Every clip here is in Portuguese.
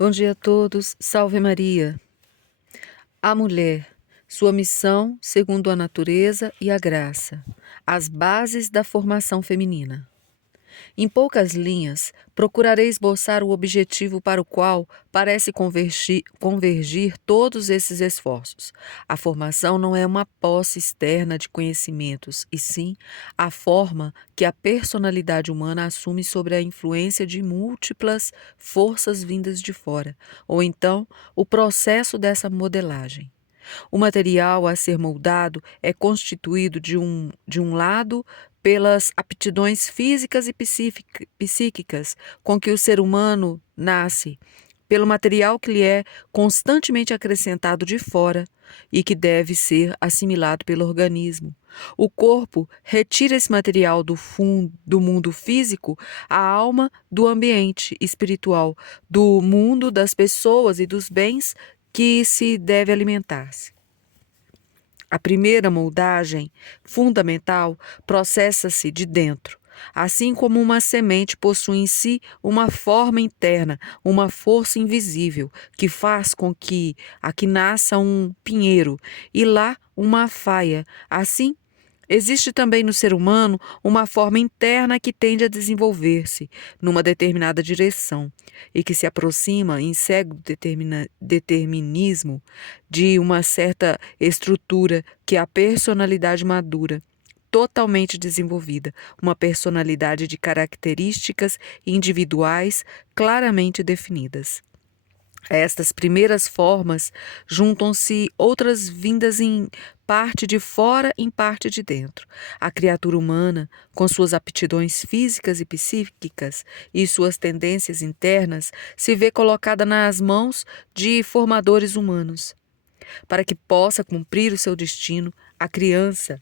Bom dia a todos, salve Maria. A mulher, sua missão segundo a natureza e a graça, as bases da formação feminina. Em poucas linhas, procurarei esboçar o objetivo para o qual parece convergir todos esses esforços. A formação não é uma posse externa de conhecimentos, e sim a forma que a personalidade humana assume sobre a influência de múltiplas forças vindas de fora, ou então o processo dessa modelagem. O material a ser moldado é constituído de um lado pelas aptidões físicas e psíquicas com que o ser humano nasce, pelo material que lhe é constantemente acrescentado de fora e que deve ser assimilado pelo organismo. O corpo retira esse material do mundo físico, a alma do ambiente espiritual, do mundo das pessoas e dos bens que se deve alimentar-se. A primeira moldagem fundamental processa-se de dentro, assim como uma semente possui em si uma forma interna, uma força invisível, que faz com que aqui nasça um pinheiro e lá uma faia. Assim, existe também no ser humano uma forma interna que tende a desenvolver-se numa determinada direção e que se aproxima em cego determinismo de uma certa estrutura que é a personalidade madura, totalmente desenvolvida, uma personalidade de características individuais claramente definidas. A estas primeiras formas juntam-se outras vindas em parte de fora, em parte de dentro. A criatura humana, com suas aptidões físicas e psíquicas e suas tendências internas, se vê colocada nas mãos de formadores humanos. Para que possa cumprir o seu destino, a criança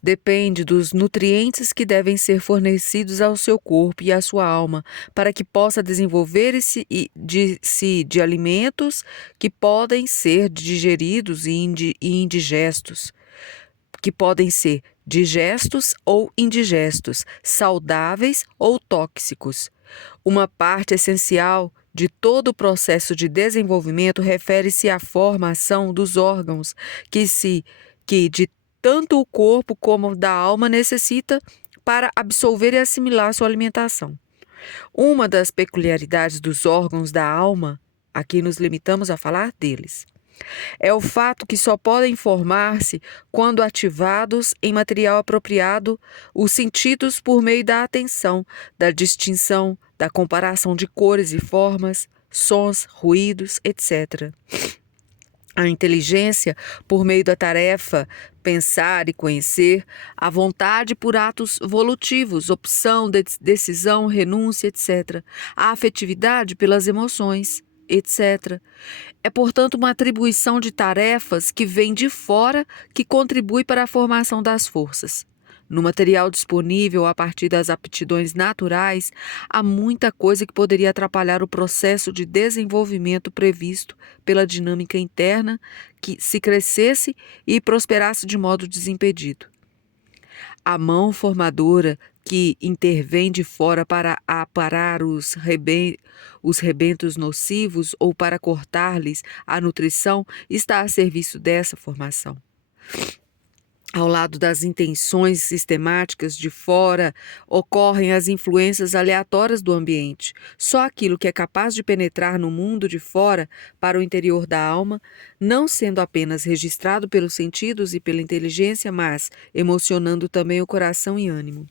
depende dos nutrientes que devem ser fornecidos ao seu corpo e à sua alma, para que possa desenvolver-se de alimentos que podem ser digeridos e indigestos, que podem ser digestos ou indigestos, saudáveis ou tóxicos. Uma parte essencial de todo o processo de desenvolvimento refere-se à formação dos órgãos que de tanto o corpo como da alma necessita para absorver e assimilar sua alimentação. Uma das peculiaridades dos órgãos da alma, aqui nos limitamos a falar deles, é o fato que só podem formar-se quando ativados em material apropriado os sentidos por meio da atenção, da distinção, da comparação de cores e formas, sons, ruídos, etc. A inteligência, por meio da tarefa pensar e conhecer, a vontade por atos volutivos, opção, decisão, renúncia, etc. A afetividade pelas emoções, etc. É, portanto, uma atribuição de tarefas que vem de fora que contribui para a formação das forças. No material disponível a partir das aptidões naturais, há muita coisa que poderia atrapalhar o processo de desenvolvimento previsto pela dinâmica interna que se crescesse e prosperasse de modo desimpedido. A mão formadora que intervém de fora para aparar os rebentos nocivos ou para cortar-lhes a nutrição está a serviço dessa formação. Ao lado das intenções sistemáticas de fora, ocorrem as influências aleatórias do ambiente. Só aquilo que é capaz de penetrar no mundo de fora para o interior da alma, não sendo apenas registrado pelos sentidos e pela inteligência, mas emocionando também o coração e ânimo.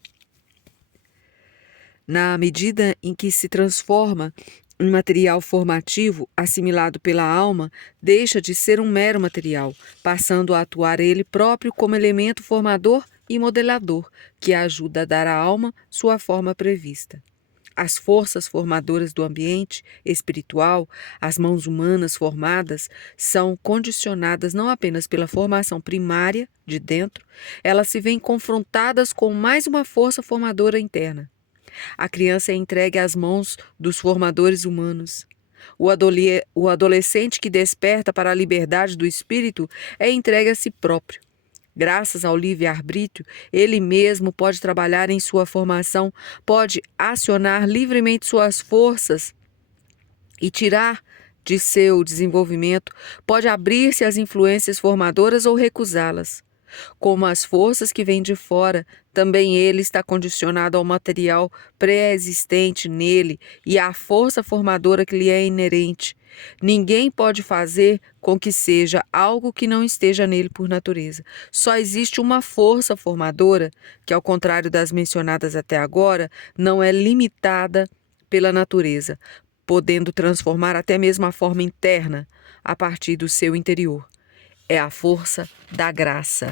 Na medida em que se transforma em material formativo assimilado pela alma, deixa de ser um mero material, passando a atuar ele próprio como elemento formador e modelador, que ajuda a dar à alma sua forma prevista. As forças formadoras do ambiente espiritual, as mãos humanas formadas, são condicionadas não apenas pela formação primária de dentro, elas se veem confrontadas com mais uma força formadora interna. A criança é entregue às mãos dos formadores humanos. O adolescente que desperta para a liberdade do espírito é entregue a si próprio. Graças ao livre-arbítrio, ele mesmo pode trabalhar em sua formação, pode acionar livremente suas forças e tirar de seu desenvolvimento, pode abrir-se às influências formadoras ou recusá-las. Como as forças que vêm de fora, também ele está condicionado ao material pré-existente nele e à força formadora que lhe é inerente. Ninguém pode fazer com que seja algo que não esteja nele por natureza. Só existe uma força formadora, que, ao contrário das mencionadas até agora, não é limitada pela natureza, podendo transformar até mesmo a forma interna a partir do seu interior. É a força da graça.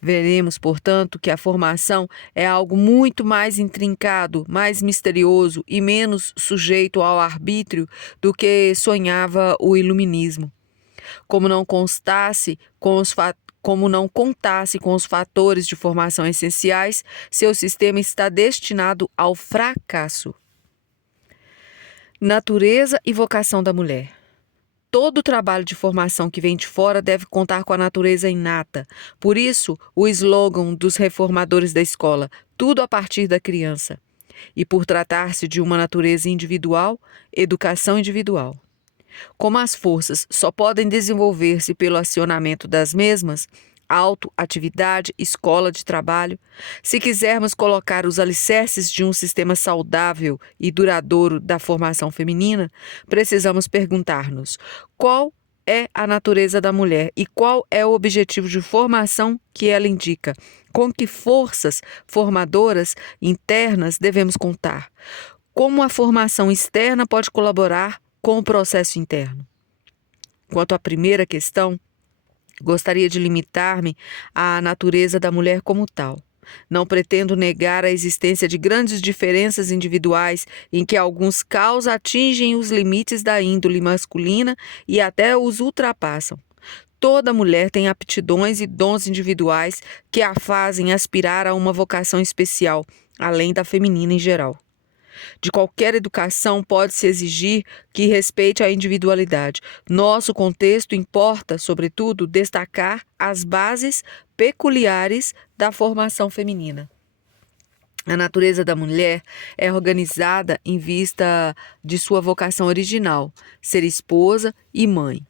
Veremos, portanto, que a formação é algo muito mais intrincado, mais misterioso e menos sujeito ao arbítrio do que sonhava o iluminismo. Como não contasse com os fatores de formação essenciais, seu sistema está destinado ao fracasso. Natureza e vocação da mulher. Todo o trabalho de formação que vem de fora deve contar com a natureza inata. Por isso, o slogan dos reformadores da escola, tudo a partir da criança. E por tratar-se de uma natureza individual, educação individual. Como as forças só podem desenvolver-se pelo acionamento das mesmas, autoatividade, escola de trabalho, se quisermos colocar os alicerces de um sistema saudável e duradouro da formação feminina, precisamos perguntar-nos qual é a natureza da mulher e qual é o objetivo de formação que ela indica, com que forças formadoras internas devemos contar, como a formação externa pode colaborar com o processo interno. Quanto à primeira questão, gostaria de limitar-me à natureza da mulher como tal. Não pretendo negar a existência de grandes diferenças individuais em que alguns caos atingem os limites da índole masculina e até os ultrapassam. Toda mulher tem aptidões e dons individuais que a fazem aspirar a uma vocação especial, além da feminina em geral. De qualquer educação pode-se exigir que respeite a individualidade. Nosso contexto importa, sobretudo, destacar as bases peculiares da formação feminina. A natureza da mulher é organizada em vista de sua vocação original, ser esposa e mãe.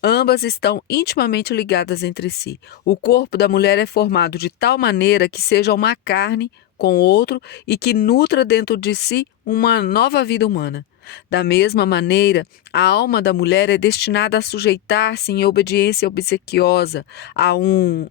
Ambas estão intimamente ligadas entre si. O corpo da mulher é formado de tal maneira que seja uma carne com outro e que nutra dentro de si uma nova vida humana. Da mesma maneira, a alma da mulher é destinada a sujeitar-se em obediência obsequiosa a um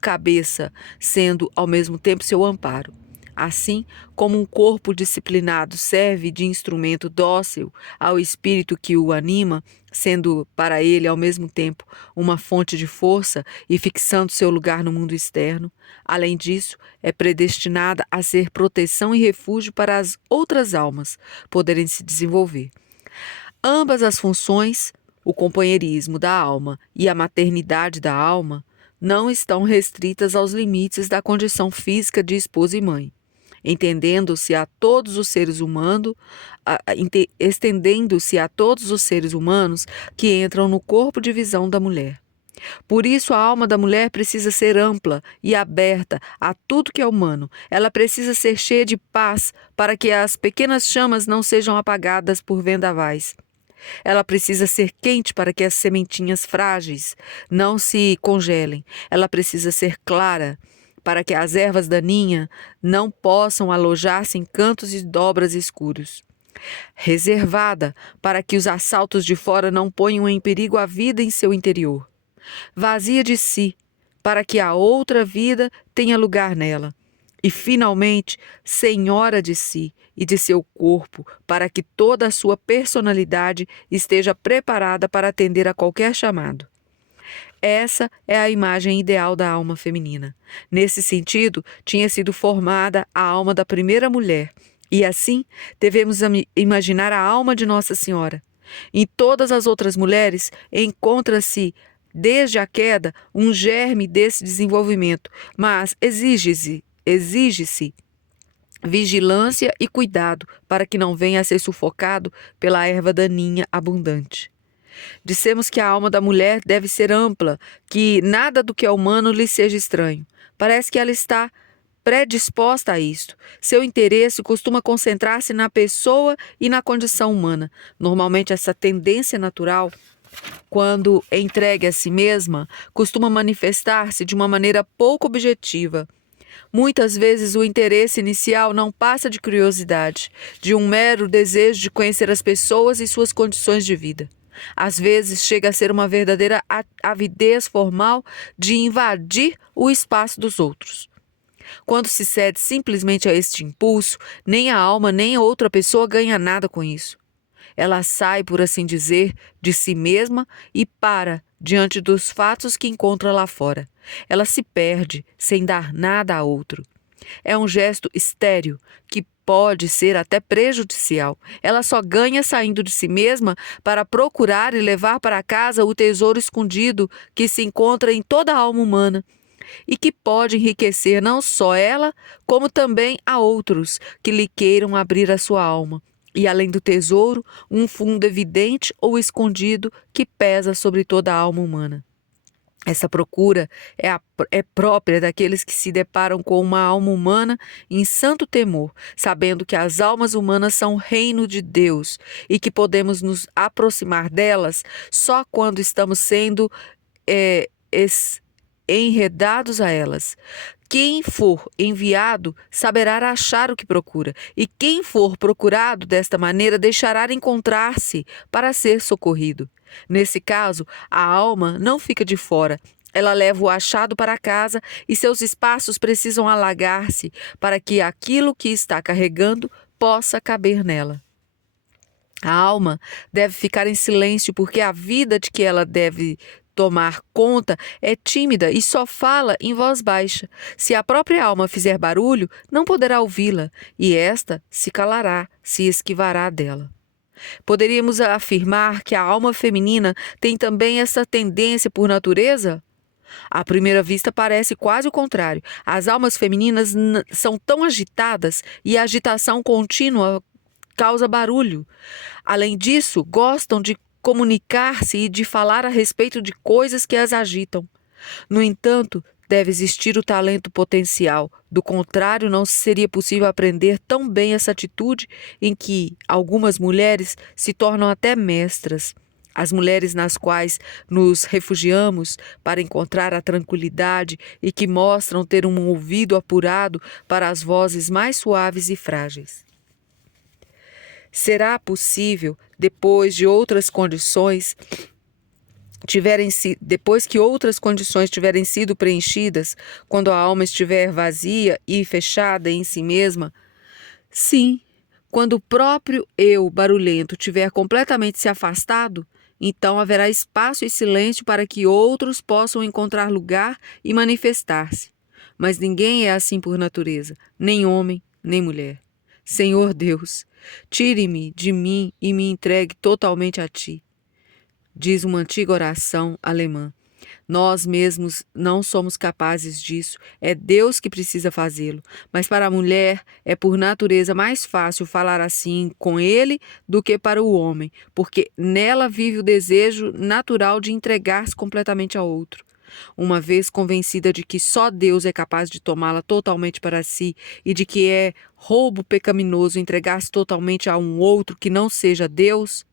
cabeça, sendo ao mesmo tempo seu amparo. Assim como um corpo disciplinado serve de instrumento dócil ao espírito que o anima, sendo para ele ao mesmo tempo uma fonte de força e fixando seu lugar no mundo externo, além disso, é predestinada a ser proteção e refúgio para as outras almas poderem se desenvolver. Ambas as funções, o companheirismo da alma e a maternidade da alma, não estão restritas aos limites da condição física de esposa e mãe, estendendo-se a todos os seres humanos que entram no corpo de visão da mulher. Por isso, a alma da mulher precisa ser ampla e aberta a tudo que é humano. Ela precisa ser cheia de paz para que as pequenas chamas não sejam apagadas por vendavais. Ela precisa ser quente para que as sementinhas frágeis não se congelem. Ela precisa ser clara para que as ervas daninhas não possam alojar-se em cantos e dobras escuros. Reservada para que os assaltos de fora não ponham em perigo a vida em seu interior. Vazia de si, para que a outra vida tenha lugar nela. E, finalmente, senhora de si e de seu corpo, para que toda a sua personalidade esteja preparada para atender a qualquer chamado. Essa é a imagem ideal da alma feminina. Nesse sentido, tinha sido formada a alma da primeira mulher, e assim devemos imaginar a alma de Nossa Senhora. Em todas as outras mulheres encontra-se, desde a queda, um germe desse desenvolvimento, mas exige-se vigilância e cuidado para que não venha a ser sufocado pela erva daninha abundante. Dissemos que a alma da mulher deve ser ampla, que nada do que é humano lhe seja estranho. Parece que ela está predisposta a isto. Seu interesse costuma concentrar-se na pessoa e na condição humana. Normalmente, essa tendência natural, quando entregue a si mesma, costuma manifestar-se de uma maneira pouco objetiva. Muitas vezes o interesse inicial não passa de curiosidade, de um mero desejo de conhecer as pessoas e suas condições de vida. Às vezes chega a ser uma verdadeira avidez formal de invadir o espaço dos outros. Quando se cede simplesmente a este impulso, nem a alma nem a outra pessoa ganha nada com isso. Ela sai, por assim dizer, de si mesma e para diante dos fatos que encontra lá fora. Ela se perde sem dar nada a outro. É um gesto estéril que pode ser até prejudicial. Ela só ganha saindo de si mesma para procurar e levar para casa o tesouro escondido que se encontra em toda a alma humana e que pode enriquecer não só ela, como também a outros que lhe queiram abrir a sua alma. E além do tesouro, um fundo evidente ou escondido que pesa sobre toda a alma humana. Essa procura é própria daqueles que se deparam com uma alma humana em santo temor, sabendo que as almas humanas são reino de Deus e que podemos nos aproximar delas só quando estamos sendo enredados a elas. Quem for enviado saberá achar o que procura, e quem for procurado desta maneira deixará encontrar-se para ser socorrido. Nesse caso, a alma não fica de fora. Ela leva o achado para casa e seus espaços precisam alargar-se para que aquilo que está carregando possa caber nela. A alma deve ficar em silêncio porque a vida de que ela deve tomar conta é tímida e só fala em voz baixa. Se a própria alma fizer barulho, não poderá ouvi-la, e esta se calará, se esquivará dela. Poderíamos afirmar que a alma feminina tem também essa tendência por natureza? À primeira vista parece quase o contrário. As almas femininas são tão agitadas e a agitação contínua causa barulho. Além disso, gostam de comunicar-se e de falar a respeito de coisas que as agitam. No entanto, deve existir o talento potencial. Do contrário, não seria possível aprender tão bem essa atitude em que algumas mulheres se tornam até mestras. As mulheres nas quais nos refugiamos para encontrar a tranquilidade e que mostram ter um ouvido apurado para as vozes mais suaves e frágeis. Será possível, depois que outras condições tiverem sido preenchidas, quando a alma estiver vazia e fechada em si mesma? Sim, quando o próprio eu barulhento tiver completamente se afastado, então haverá espaço e silêncio para que outros possam encontrar lugar e manifestar-se. Mas ninguém é assim por natureza, nem homem, nem mulher. Senhor Deus, tire-me de mim e me entregue totalmente a Ti, diz uma antiga oração alemã. Nós mesmos não somos capazes disso, é Deus que precisa fazê-lo. Mas para a mulher é por natureza mais fácil falar assim com ele do que para o homem, porque nela vive o desejo natural de entregar-se completamente ao outro. Uma vez convencida de que só Deus é capaz de tomá-la totalmente para si e de que é roubo pecaminoso entregar-se totalmente a um outro que não seja Deus,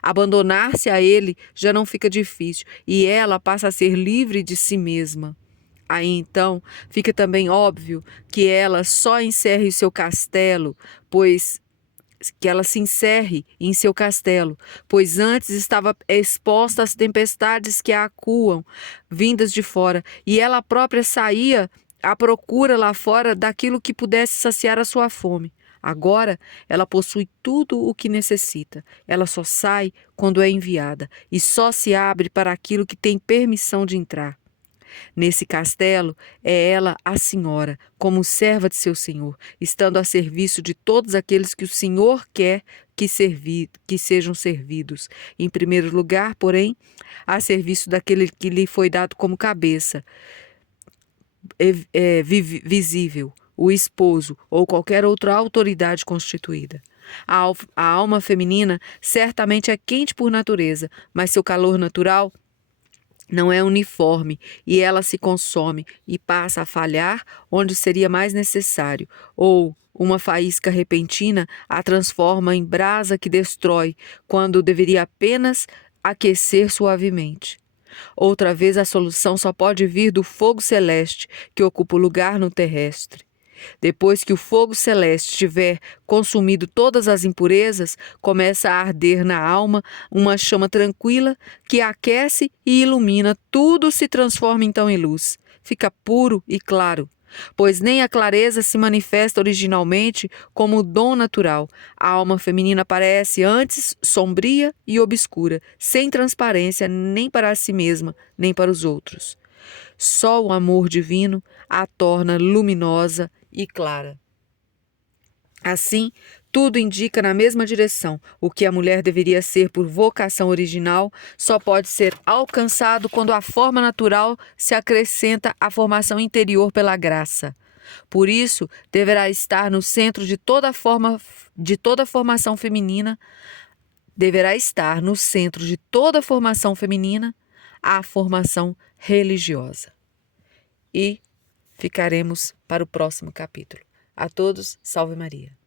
abandonar-se a ele já não fica difícil e ela passa a ser livre de si mesma. Aí então fica também óbvio que ela só encerre seu castelo, pois que ela se encerre em seu castelo, pois antes estava exposta às tempestades que a acuam, vindas de fora, e ela própria saía à procura lá fora daquilo que pudesse saciar a sua fome. Agora, ela possui tudo o que necessita. Ela só sai quando é enviada e só se abre para aquilo que tem permissão de entrar. Nesse castelo é ela a senhora, como serva de seu senhor, estando a serviço de todos aqueles que o Senhor quer que sejam servidos. Em primeiro lugar, porém, a serviço daquele que lhe foi dado como cabeça, visível, o esposo ou qualquer outra autoridade constituída. A alma feminina certamente é quente por natureza, mas seu calor natural não é uniforme e ela se consome e passa a falhar onde seria mais necessário, ou uma faísca repentina a transforma em brasa que destrói, quando deveria apenas aquecer suavemente. Outra vez, a solução só pode vir do fogo celeste que ocupa o lugar no terrestre. Depois que o fogo celeste tiver consumido todas as impurezas, começa a arder na alma uma chama tranquila que aquece e ilumina, tudo se transforma então em luz. Fica puro e claro, pois nem a clareza se manifesta originalmente como dom natural. A alma feminina parece antes sombria e obscura, sem transparência nem para si mesma, nem para os outros. Só o amor divino a torna luminosa e clara. Assim, tudo indica na mesma direção. O que a mulher deveria ser por vocação original só pode ser alcançado quando a forma natural se acrescenta à formação interior pela graça. Por isso, deverá estar no centro de toda formação feminina, a formação religiosa. E ficaremos para o próximo capítulo. A todos, salve Maria.